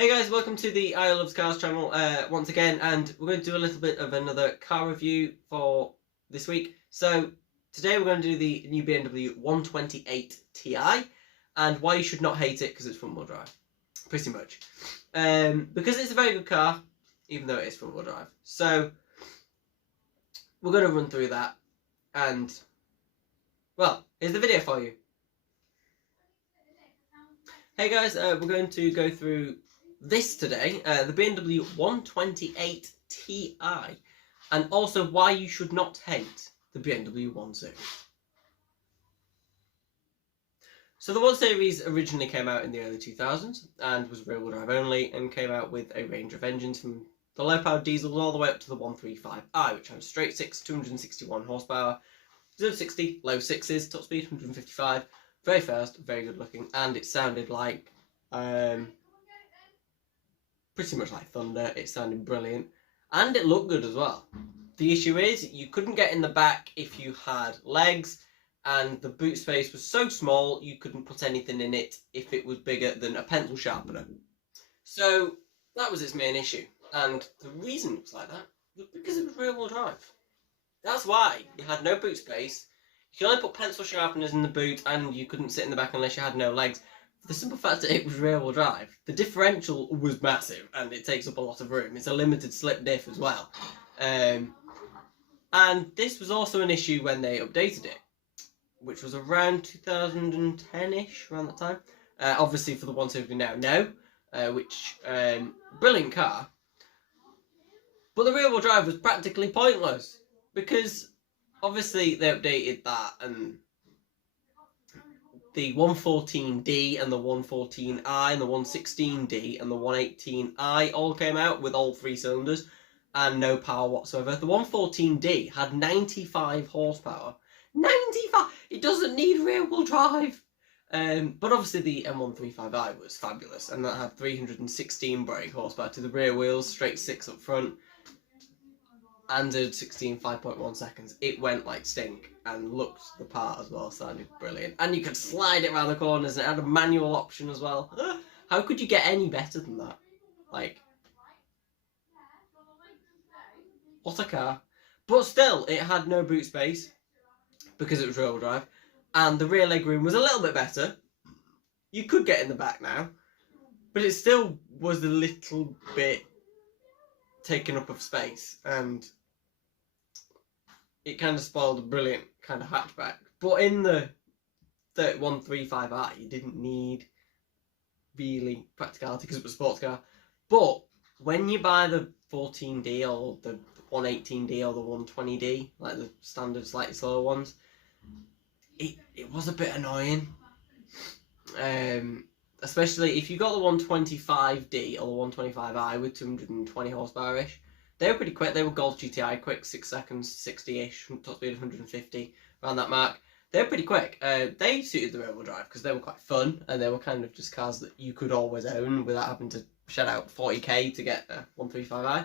Hey guys, welcome to the I Loves Cars channel once again, and we're going to do a little bit of another car review for this week. So today we're going to do the new BMW 128 Ti, and why you should not hate it because it's front wheel drive, pretty much. Because it's a very good car, even though it is front wheel drive. So we're going to run through that, and well, here's the video for you. Hey guys, we're going to go through this today, the BMW 128 Ti, and also why you should not hate the BMW 1 Series. So the 1 Series originally came out in the early 2000s and was rear-wheel drive only, and came out with a range of engines from the low-powered diesels all the way up to the 135i, which had a straight 6, 261 horsepower, 0 to 60, low 6s, top speed 155, very fast, very good looking, and it sounded like pretty much like thunder. It sounded brilliant, and it looked good as well. The issue is you couldn't get in the back if you had legs, and the boot space was so small you couldn't put anything in it if it was bigger than a pencil sharpener. So that was its main issue, and the reason it was like that was because it was rear-wheel drive. That's why you had no boot space. You could only put pencil sharpeners in the boot, and you couldn't sit in the back unless you had no legs. For the simple fact that it was rear-wheel drive, the differential was massive, and it takes up a lot of room. It's a limited slip diff as well. And this was also an issue when they updated it, which was around 2010-ish, around that time. Obviously for the 1 Series we now know, which, brilliant car. But the rear-wheel drive was practically pointless, because obviously they updated that, and the 114D and the 114i and the 116D and the 118i all came out with all 3 cylinders and no power whatsoever. The 114D had 95 horsepower. 95! It doesn't need rear-wheel drive! But obviously the M135i was fabulous, and that had 316 brake horsepower to the rear wheels, straight 6 up front, and 0 to 60 in 5.1 seconds. It went like stink and looked the part as well, sounded brilliant. And you could slide it around the corners, and it had a manual option as well. How could you get any better than that? Like, what a car. But still, it had no boot space because it was rear-wheel drive, and the rear legroom was a little bit better. You could get in the back now, but it still was a little bit taken up of space, and it kind of spoiled a brilliant kind of hatchback. But in the 135i, you didn't need really practicality because it was a sports car. But when you buy the 14D or the 118D or the 120D, like the standard slightly slower ones, it was a bit annoying. Especially if you got the 125D or the 125i with 220 horsepower-ish. They were pretty quick. They were Golf GTI quick, 6 seconds, 60-ish, top speed 150, around that mark. They were pretty quick. They suited the rear-wheel drive because they were quite fun, and they were kind of just cars that you could always own without having to shell out 40k to get a 135i.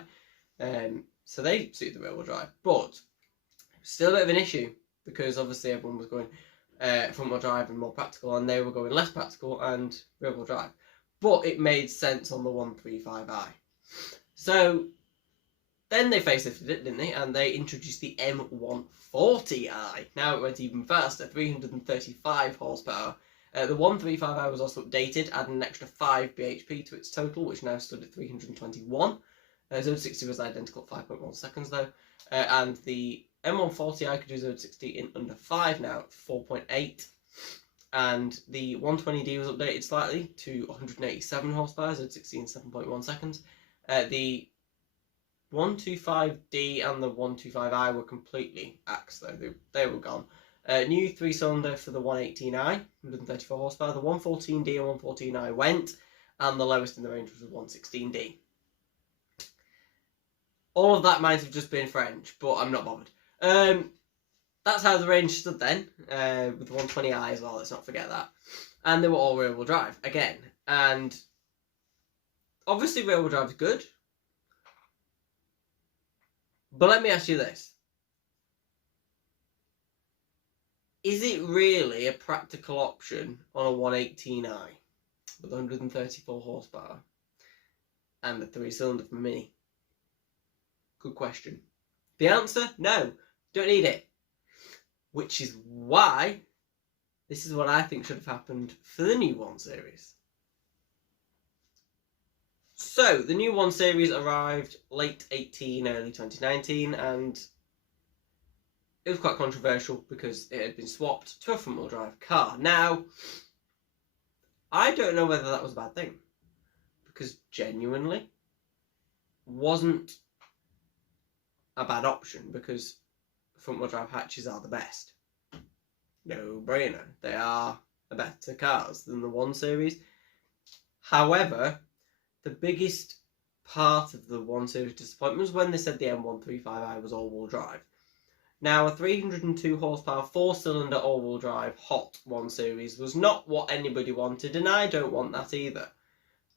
So they suited the rear-wheel drive, but still a bit of an issue because obviously everyone was going front-wheel drive and more practical, and they were going less practical and rear-wheel drive. But it made sense on the 135i. So then they facelifted it, didn't they? And they introduced the M140i. Now it went even faster, 335 horsepower. The 135i was also updated, adding an extra 5 bhp to its total, which now stood at 321. 0 to 60 was identical at 5.1 seconds though. And the M140i could do 0 to 60 in under 5 now, at 4.8. And the 120D was updated slightly to 187 horsepower, 0 to 60 in 7.1 seconds. The 125D and the 125i were completely axed though, they were gone. New 3-cylinder for the 118i, 134 horsepower. The 114D and 114i went, and the lowest in the range was the 116D. All of that might have just been French, but I'm not bothered. That's how the range stood then, with the 120i as well, let's not forget that. And they were all rear-wheel drive, again. And obviously rear-wheel drive is good. But let me ask you this. Is it really a practical option on a 118i with 134 horsepower and a 3-cylinder from a Mini? Good question. The answer, no, don't need it. Which is why this is what I think should have happened for the new 1 Series. So, the new 1 Series arrived late 18, early 2019, and it was quite controversial because it had been swapped to a front-wheel drive car. Now, I don't know whether that was a bad thing, because genuinely wasn't a bad option, because front-wheel drive hatches are the best. No brainer. They are better cars than the 1 Series. However, the biggest part of the 1 Series disappointment was when they said the M135i was all-wheel drive. Now, a 302 horsepower 4-cylinder all-wheel drive hot 1 Series was not what anybody wanted, and I don't want that either.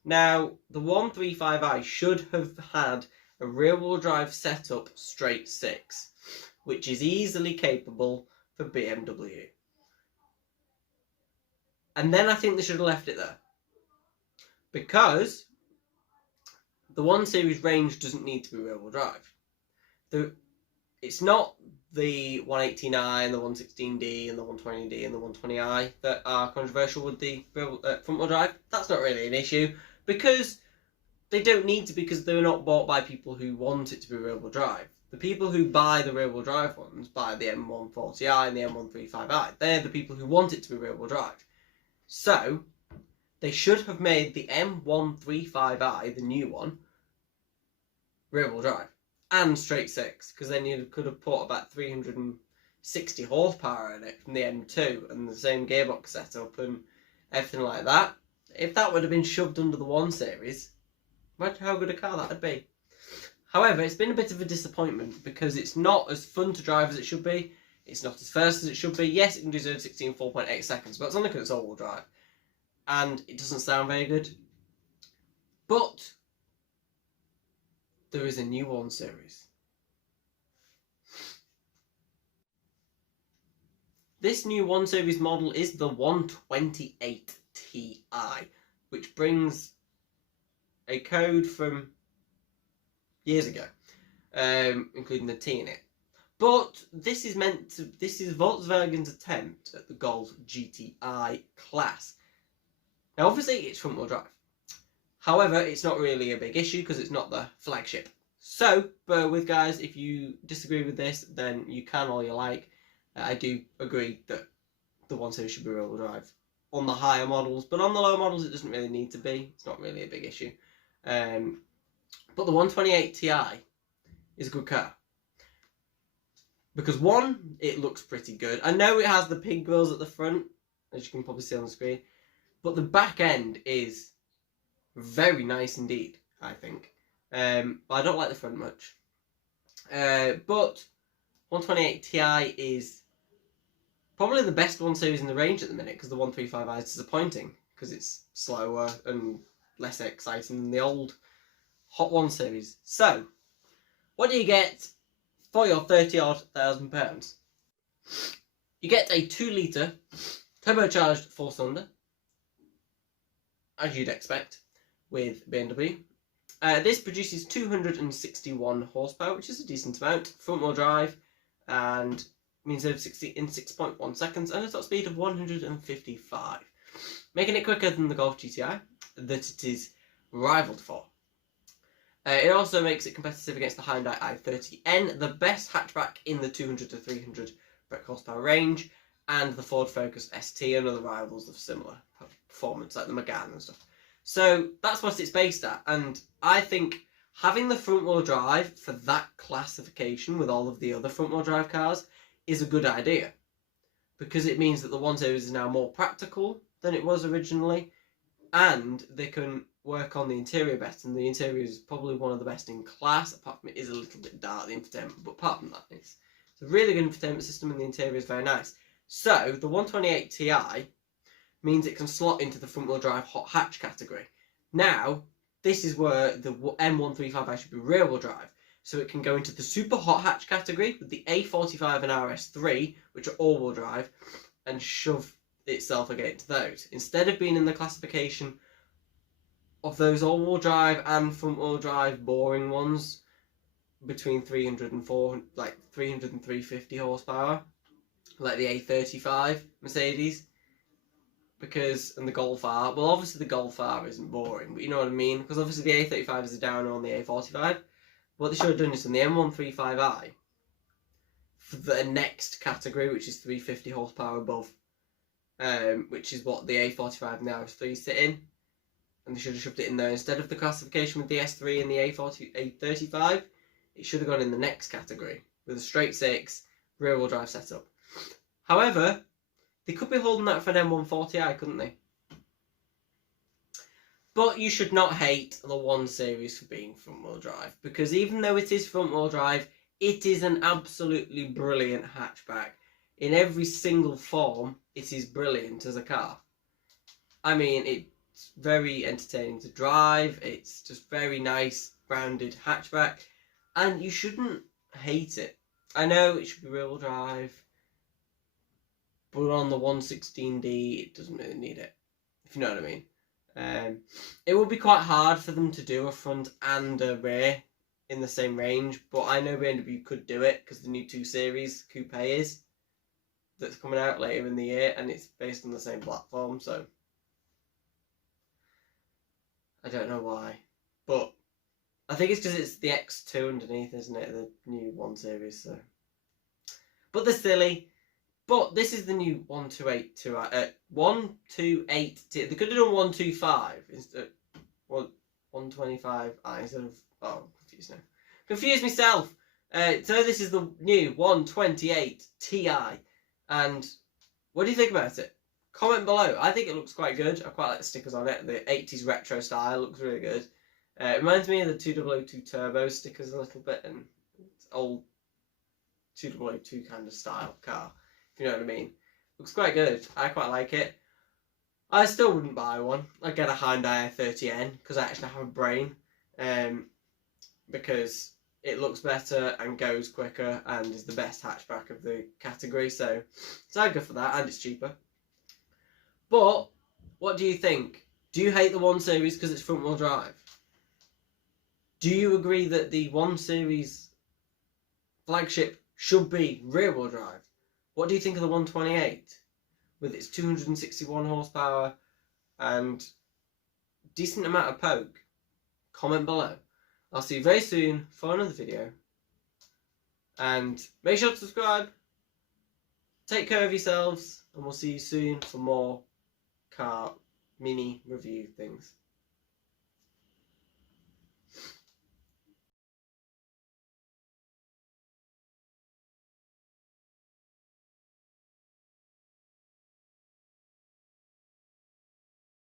Now, the 135i should have had a rear-wheel drive setup straight 6, which is easily capable for BMW. And then I think they should have left it there. Because the 1 Series range doesn't need to be rear-wheel drive. It's not the 180i, the 116D, and the 120D, and the 120i that are controversial with the front-wheel drive. That's not really an issue, because they don't need to, because they're not bought by people who want it to be rear-wheel drive. The people who buy the rear-wheel drive ones buy the M140i and the M135i. They're the people who want it to be rear-wheel drive. So, they should have made the M135i, the new one, rear-wheel drive. And straight 6, because then you could have put about 360 horsepower in it from the M2 and the same gearbox setup and everything like that. If that would have been shoved under the 1 Series, imagine how good a car that would be. However, it's been a bit of a disappointment because it's not as fun to drive as it should be. It's not as fast as it should be. Yes, it can do 0 to 60 in 4.8 seconds, but it's only because it's all-wheel drive. And it doesn't sound very good. But there is a new 1 Series. This new 1 Series model is the 128 Ti, which brings a code from years ago, including the T in it. But this is Volkswagen's attempt at the Golf GTI class. Now, obviously, it's front-wheel drive. However, it's not really a big issue because it's not the flagship. So, bear with, guys. If you disagree with this, then you can all you like. I do agree that the 1 Series should be rear-wheel drive on the higher models, but on the lower models, it doesn't really need to be. It's not really a big issue. But the 128 Ti is a good car. Because, one, it looks pretty good. I know it has the pig grills at the front, as you can probably see on the screen, but the back end is very nice indeed, I think. But I don't like the front much. But 128 Ti is probably the best 1 Series in the range at the minute, because the 135i is disappointing, because it's slower and less exciting than the old hot 1 Series. So, what do you get for your 30-odd thousand pounds? You get a 2-litre turbocharged 4-cylinder, as you'd expect with BMW. This produces 261 horsepower, which is a decent amount, front-wheel drive, and means 0 to 60 in 6.1 seconds, and a top speed of 155, making it quicker than the Golf GTI that it is rivaled for. It also makes it competitive against the Hyundai i30N, the best hatchback in the 200 to 300 brake horsepower range, and the Ford Focus ST and other rivals of similar performance, like the Megane and stuff. So that's what it's based at, and I think having the front-wheel drive for that classification with all of the other front-wheel drive cars is a good idea, because it means that the 1 Series is now more practical than it was originally, and they can work on the interior better, and the interior is probably one of the best in class, apart from it is a little bit dark, the infotainment, but apart from that, it's a really good infotainment system, and the interior is very nice. So, the 128 Ti means it can slot into the front-wheel drive hot hatch category. Now, this is where the M135i should be rear-wheel drive, so it can go into the super hot hatch category with the A45 and RS3, which are all-wheel drive, and shove itself against those. Instead of being in the classification of those all-wheel drive and front-wheel drive boring ones between 300 and 400, like 300 and 350 horsepower, like the A35 Mercedes, and the Golf R. Well, obviously the Golf R isn't boring, but you know what I mean, because obviously the A35 is a downer on the A45. What they should have done is on the M135i, for the next category, which is 350 horsepower above, which is what the A45 now is 3 sitting, and they should have shoved it in there instead of the classification with the S3 and the A35. It should have gone in the next category with a straight 6 rear-wheel drive setup. However, they could be holding that for an M140i, couldn't they? But you should not hate the 1 Series for being front-wheel drive, because even though it is front-wheel drive, it is an absolutely brilliant hatchback. In every single form, it is brilliant as a car. I mean, it's very entertaining to drive. It's just very nice, rounded hatchback. And you shouldn't hate it. I know it should be rear-wheel drive, but on the 116D, it doesn't really need it, if you know what I mean. It would be quite hard for them to do a front and a rear in the same range, but I know BMW could do it because the new 2 Series coupe is that's coming out later in the year, and it's based on the same platform, so I don't know why, but I think it's because it's the X2 underneath, isn't it, the new 1 Series, so. But they're silly. But this is the new 128. They could have done 125 instead of 125i instead of. Oh, I'm confused now. Confused myself. So this is the new 128 Ti, and what do you think about it? Comment below. I think it looks quite good. I quite like the stickers on it. The 80s retro style looks really good. It reminds me of the 2002 Turbo stickers a little bit, and it's old 2002 kind of style car. You know what I mean? Looks quite good. I quite like it. I still wouldn't buy one. I'd get a Hyundai i30N because I actually have a brain. Because it looks better and goes quicker and is the best hatchback of the category. So I'd go for that, and it's cheaper. But what do you think? Do you hate the 1 Series because it's front-wheel drive? Do you agree that the 1 Series flagship should be rear-wheel drive? What do you think of the 128 with its 261 horsepower and decent amount of poke? Comment below. I'll see you very soon for another video, and make sure to subscribe. Take care of yourselves, and we'll see you soon for more car mini review things.